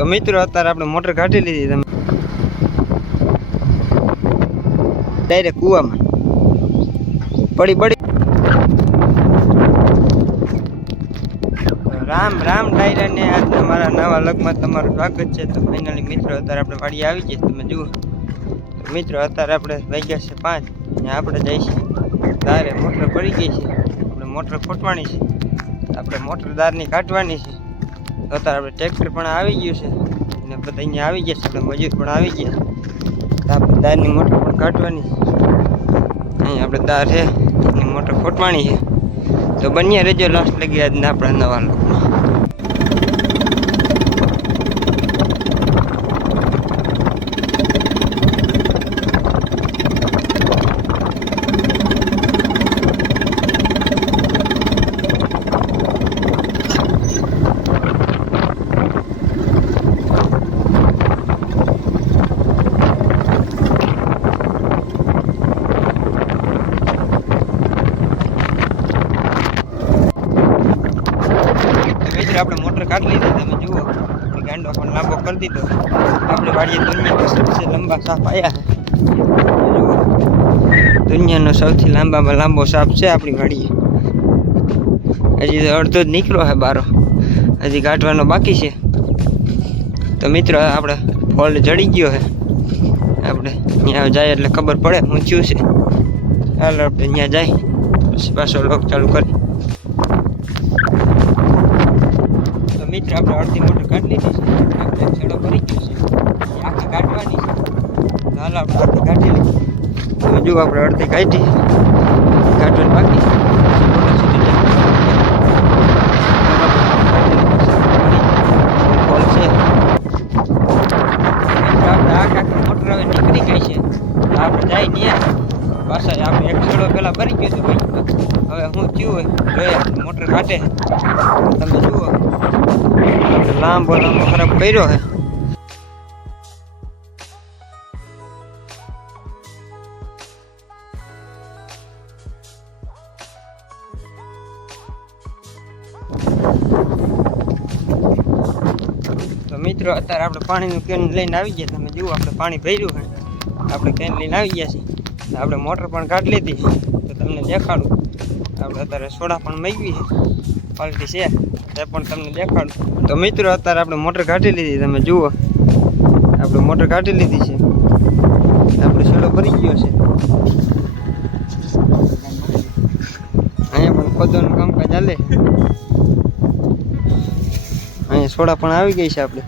તો મિત્રો અત્યારે આપણે મોટર કાઢી લીધી, તમે ડાયરેક્ટ કૂવામાં પડી. રામ રામ ડાયરા ને આજના મારા નવા લગમાં તમારું સ્વાગત છે. તો ફાઇનલી મિત્રો અત્યારે આપણે વાડી આવી જઈએ, તમે જુઓ. મિત્રો અત્યારે આપણે વાગ્યા છે 5 અને આપણે જઈશું દારે. મોટર પડી ગઈ છે, આપણે મોટર ફૂટવાની છે, આપણે મોટર દારની કાઢવાની છે. તો અત્યારે આપણે ટ્રેક્ટર પણ આવી ગયું છે અને બધા અહીંયા આવી ગયા છે, આપણે મજૂર પણ આવી ગયા. તો આપણે દારની મોટર પણ કાઢવાની છે. અહીં આપણે દાર છે એની મોટર ફૂટવાની છે. તો બન્યા રહેજો લાસ્ટ લગી આજના આપણા નવા લોકમાં. આપણે મોટર કાઢી લીધી, તમે જુઓ. ગાંડો પણ લાંબો કરી દીધો. આપણે વાડીએ દુનિયાનો સૌથી લંબા સાપ આવ્યા છે, જુઓ. દુનિયાનો સૌથી લાંબામાં લાંબો સાપ છે આપણી વાડીએ. હજી તો અડધો જ નીકળ્યો છે બારો, હજી કાઢવાનો બાકી છે. તો મિત્રો આપણે ફોલ્ડ જડી ગયો છે. આપણે ત્યાં જાય એટલે ખબર પડે હું થયું છે. હાલો આપણે ત્યાં જાય પછી પાછો લોક ચાલુ કરી. મિત્રો આપણે અડધી મોટર કાઢી લીધી છે, આપણે છેડો કરી ગયો છે, આખી કાઢવાની છે. હાલ આપણે અડધી કાઢી લીધી. તમે જુઓ આપણે અડધી કાઢી, કાઢવાની બાકી છે. આપણે આખી મોટર હવે નીકળી ગઈ છે. આપણે જાય ત્યાં પાછા આપણે એક છેડો પેલા ભરી ગયો હતો ભાઈ. હવે હું થયું હોય જોઈએ મોટર કાઢે. તમે જુઓ લાંબો ખરાબ કર્યો હે. તો મિત્રો અત્યારે આપણે પાણીનું કેન લઈને આવી ગયા, તમે જુઓ આપણે પાણી ભર્યું છે, આપણે કેન લઈને આવી ગયા છીએ. આપણે મોટર પણ કાઢી લીધી, તો તમને દેખાડું. આપણે અત્યારે સોડા પણ મેળવી છે, પાલટી છે તે પણ તમને દેખાડું. તો મિત્રો અત્યારે આપણે મોટર કાઢી લીધી, તમે જુઓ. આપણે મોટર કાઢી લીધી છે, આપણે છેડો ભરી ગયો છે. અહીંયા પણ ખોદવાનું કામકાજ ચાલે. અહીંયા સોડા પણ આવી ગઈ છે આપણે.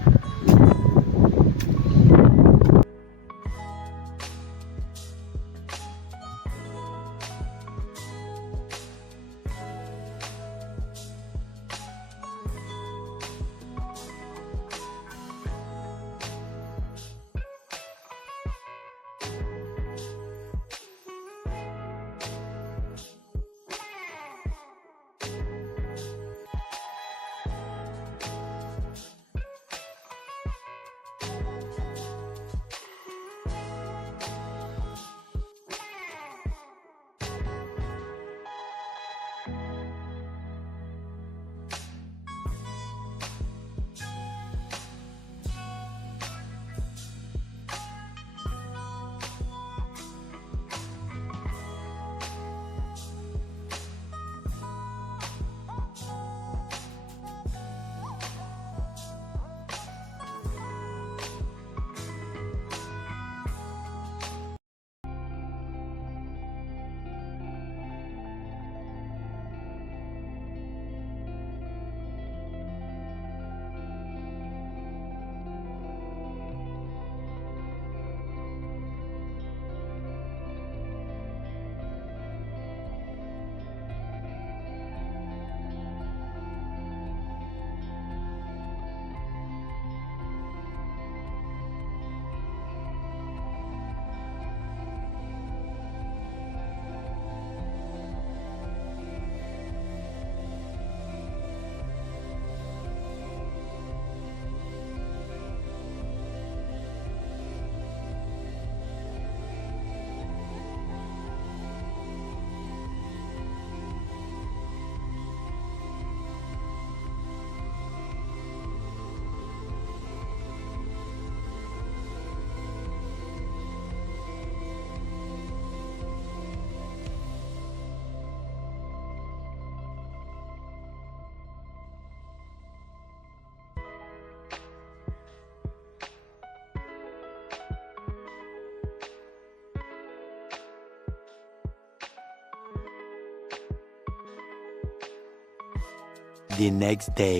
the next day.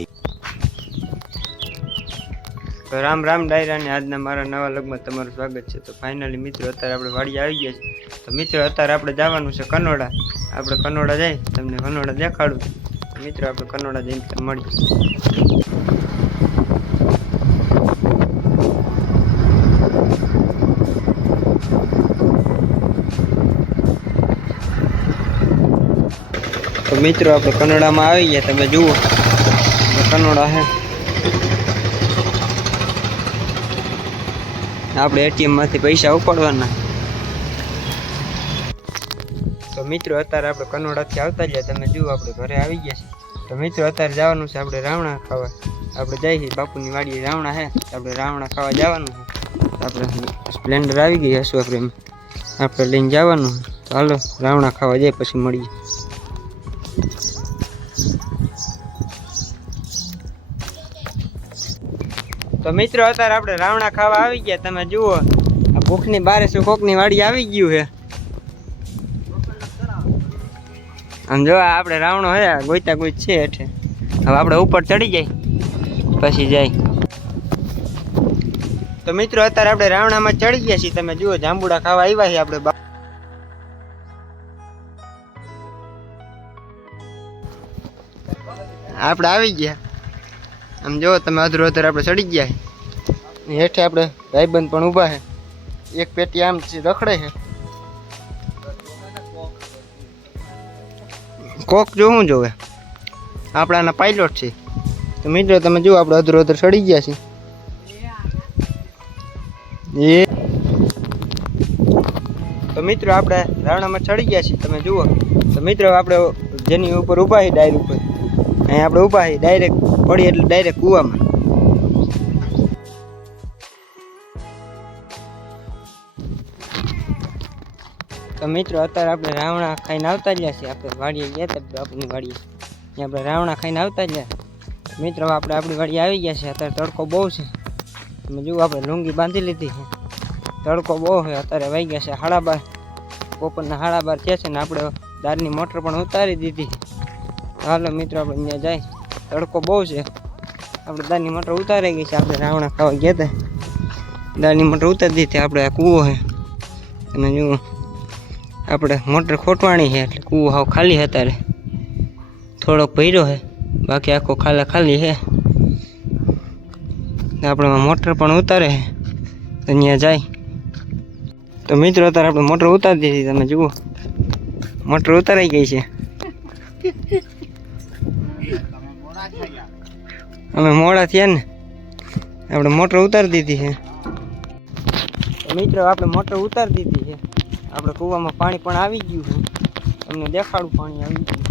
તો રામ રામ ડાયરા ને આજના મારા નવા લગમાં તમારું સ્વાગત છે. તો ફાઇનલી મિત્રો અત્યારે આપણે વાડી આવી ગયા છે. તો મિત્રો અત્યારે આપણે જવાનું છે કનોડા. આપણે કનોડા જઈ તમને કનોડા દેખાડું. મિત્રો આપણે કનોડા જઈને મળીએ. તો મિત્રો આપણે કનોડામાં આવી ગયા. તમે જુઓ કનોડા હે. આપણે એટીએમ માંથી પૈસા ઉપાડવાના. તો મિત્રો અત્યારે આપણે કનોડાથી આવતા ગયા. તમે જુઓ આપણે ઘરે આવી ગયા છે. તો મિત્રો અત્યારે જવાનું છે આપણે રાવણા ખાવા. આપણે જઈએ છીએ બાપુની વાડીએ રાવણા હે. આપણે રાવણા ખાવા જવાનું છે. આપણે સ્પ્લેન્ડર આવી ગઈ હશું આપણે લઈને જવાનું. તો હાલો રાવણા ખાવા જાય પછી મળીએ. તો મિત્રો અત્યારે આપણે રાવણા ખાવા આવી ગયા. તમે જુઓ આ ભૂખની બારે શું કોકની વાડી આવી ગયું છે. આમ જો આપણે રાવણો હે ગોઈતા ગોઈત છે હેઠે. હવે આપણે ઉપર ચડી જાય પછી જાય. તો મિત્રો અત્યારે આપણે રાવણામાં ચડી ગયા છીએ. તમે જુઓ જાંબુડા ખાવા આવ્યા છીએ આપણે. આપણે આવી ગયા. આમ જો તમે અધરો અધર આપણે ચડી ગયા. હેઠે આપણે ભાઈબંધ પણ ઊભા છે. એક પેટી આમ રખડે છે. કોક જોવું જોવે આપણાના પાયલોટ છે. તો મિત્રો તમે જુઓ આપણે અધરો અધર ચડી ગયા છીએ. તો મિત્રો આપણે રાવણામાં ચડી ગયા છીએ. તમે જુઓ તો મિત્રો આપણે જેની ઉપર ઊભા છીએ ડાયર ઉપર અહીંયા આપણે ઊભા છીએ ડાયરેક્ટ પડી એટલે ડાયરેક્ટ કૂવામાં. તો મિત્રો અત્યારે આપણે રાવણા ખાઈને આવતા ગયા છીએ. આપણે વાડીએ ગયા હતા બાપુની વાડીએ. ત્યાં આપણે રાવણા ખાઈને આવતા ગયા. મિત્રો આપણે આપણી વાડીએ આવી ગયા છે. અત્યારે તડકો બહુ છે. તમે જુઓ આપણે લુંગી બાંધી લીધી છે. તડકો બહુ છે. અત્યારે વાઈ ગયા છે 12:30. બપોરના 12:30 છે ને આપણે દાળની મોટર પણ ઉતારી દીધી. હાલો મિત્રો આપણે ત્યાં જાય. તડકો બહુ છે. આપણે દાળની મોટર ઉતારી ગઈ છે. આપણે રાવણા ખાવા ગયા હતા. દાળની મોટર ઉતારી દીધી. આપણે આ કૂવો છે. તમે જુઓ આપણે મોટર ખોટવાણી છે એટલે કૂવો હાવ ખાલી છે. અત્યારે થોડોક ભર્યો છે બાકી આખો ખાલી છે. આપણે મોટર પણ ઉતારે છે તો ત્યાં જાય. તો મિત્રો અત્યારે આપણે મોટર ઉતારી દીધી. તમે જુઓ મોટર ઉતારાઈ ગઈ છે. અમે મોડા થયા ને આપણે મોટર ઉતારી દીધી છે. તો મિત્રો આપણે મોટર ઉતારી દીધી છે. આપણે કૂવામાં પાણી પણ આવી ગયું છે. તમને દેખાડું પાણી આવી ગયું.